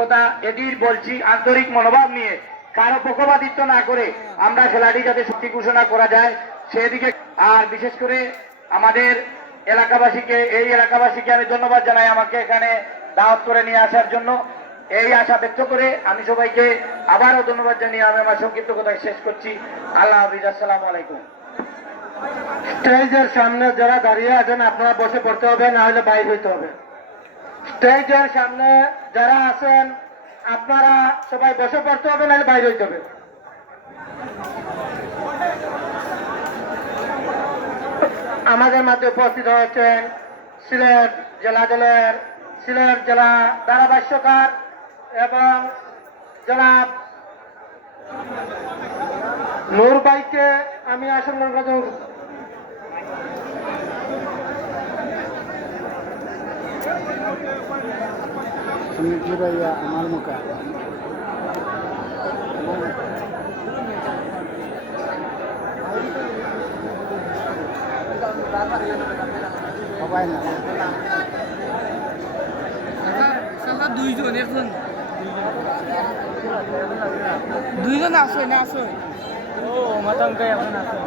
কথা এটির বলছি আন্তরিক মনোভাব নিয়ে, কারো পক্ষপাতিত্ব না করে আমরা খেলাটি যাতে সত্যি ঘোষণা করা যায় সেদিকে। আর বিশেষ করে আমাদের এলাকাবাসীকে, এই এলাকাবাসীকে আমি ধন্যবাদ জানাই আমাকে এখানে দাওয়াত করে নিয়ে আসার জন্য। এই আশা ব্যক্ত করে আমি সবাইকে আবারও ধন্যবাদ জানিয়ে আমি আমার সংক্ষিপ্ত কথা শেষ করছি। আল্লাহ হাফিজ, আসসালামু আলাইকুম। স্টেজের সামনে যারা দাঁড়িয়ে আছেন আপনারা বসে পড়তে হবে, না হলে বাইর হইতে হবে। স্টেজের সামনে যারা আছেন আপনারা সবাই বসে পড়তে হবে, নাহলে বাইর হইতে হবে। আমাদের মাঝে উপস্থিত হয়েছেন সিলেট জেলা দলের সিলেট জেলা ধারাভাষ্যকার এবং জনাব নূর ভাইকে আমি আসন গ্রহণ ভাইয়া আমার মুখা সবাই না দুইজন এখন দুইজন আসো না আসো ও মাতাঙ্কাই এখন আসো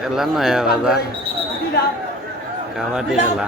খেলা নয় বাজার কাবাডি খেলা